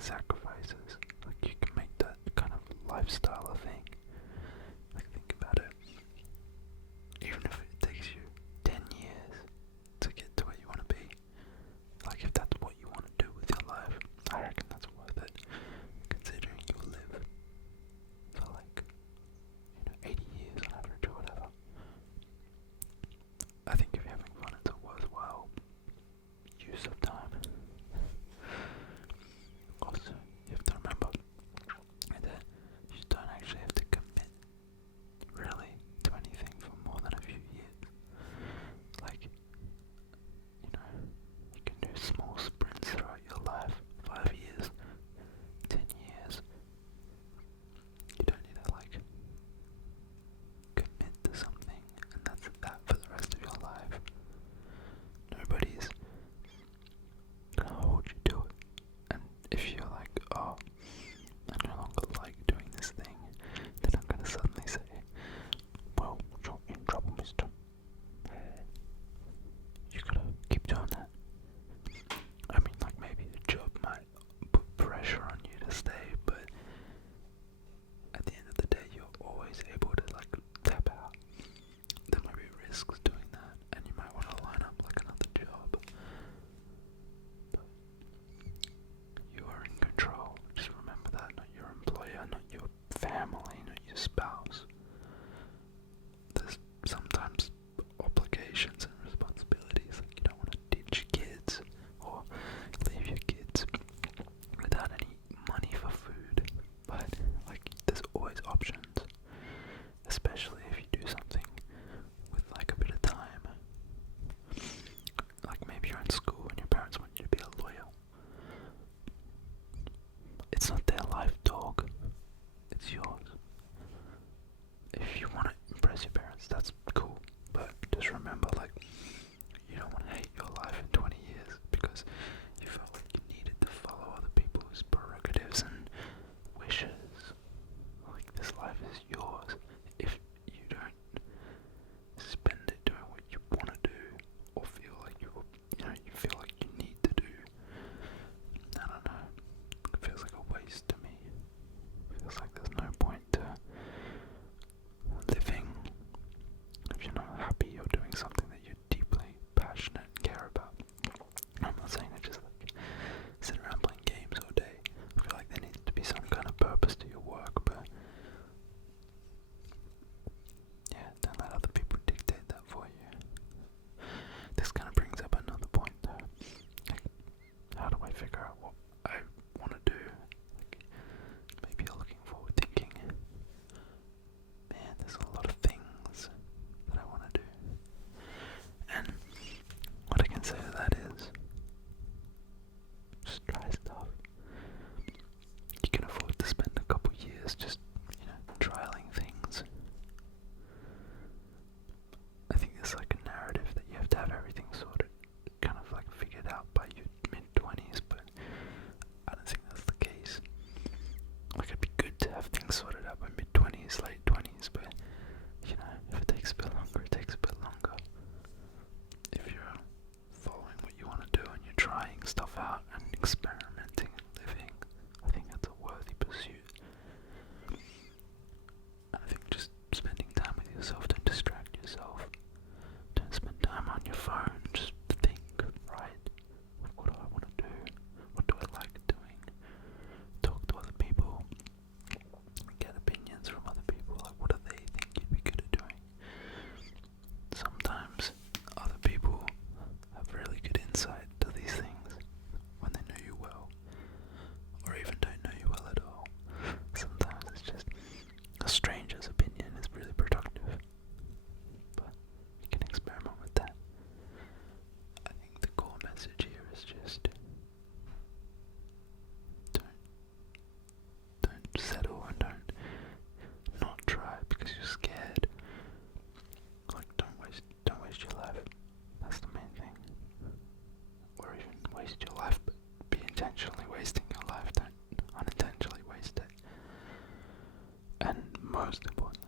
sacrifices. Like you can make that kind of lifestyle a thing. Like think about it. Even if it takes you 10 years to get to where you want to be, like if that's what you want to do with your life, I reckon that's worth it. Considering you live for like, 80 years on average or whatever. I think if you're having fun, it's a worthwhile use of time. Also, you have to remember that you don't actually have to commit really to anything for more than a few years. Like, you can do small sprints throughout your life, 5 years, 10 years. You don't need to like commit to something and that's that for the rest of your life. Nobody's gonna hold you to it. And if you're like, oh, I no longer like doing this thing, then I'm gonna suddenly say, well, you're in trouble, mister. You gotta keep doing that. I mean, like maybe the job might put pressure on you to stay, but at the end of the day, you're always able to like tap out. There might be risks doing that, and you might want to line up like another job. But you are in control. Just remember that, not your employer, not your family, not your spouse. There's sometimes obligations and responsibilities, like you don't want to ditch kids or leave your kids without any money for food, but like there's always options, especially if you do something with like a bit of time. Like maybe you're in school and your parents want you to be a lawyer. It's not their life, dog. It's yours. If you want to impress your parents, that's cool. But just remember, like, you don't want to hate your life in 20 years because you felt like you needed to follow other people's prerogatives and wishes. Like, this life is yours. If you don't spend it doing what you want to do or feel like you feel like you need to do, I don't know. It feels like a waste to me. It feels like there's no point to living if you're not happy or doing something that you're deeply passionate and care about. I'm not saying to just like sit around playing games all day. I feel like there needs to be some kind of purpose to your work, but yeah, don't let other people dictate that for you. This kind of brings up another point though. Like, how do I figure out what I want to do? Like, maybe you're looking forward thinking, man, there's a lot of things that I want to do. And what I can say to that is, just try stuff. You can afford to spend a couple years just, trialing things. I think there's like a narrative that you have to have everything sorted, kind of like figured out by your mid-20s, but I don't think that's the case. Like it'd be good to have things sorted out by mid-20s, late 20s, but if it takes a bit longer, it takes a bit longer. If you're following what you want to do and you're trying stuff out and experimenting and living, I think that's a worthy pursuit. And I think just spending time with yourself, don't distract yourself. Don't spend time on your phone, just think, right? What do I want to do? What do I like doing? Talk to other people. Get opinions from other people. Like, what do they think you'd be good at doing? Sometimes other people have really good insight to these things when they know you well, or even don't know you well at all. Sometimes it's just a stranger's opinion is really productive, but you can experiment with that. I think the core message here is just don't settle and don't not try because you're scared. Like don't waste your life. That's the main thing. Or even waste your life, but be intentionally wasting your life. Don't unintentionally waste it. And most importantly,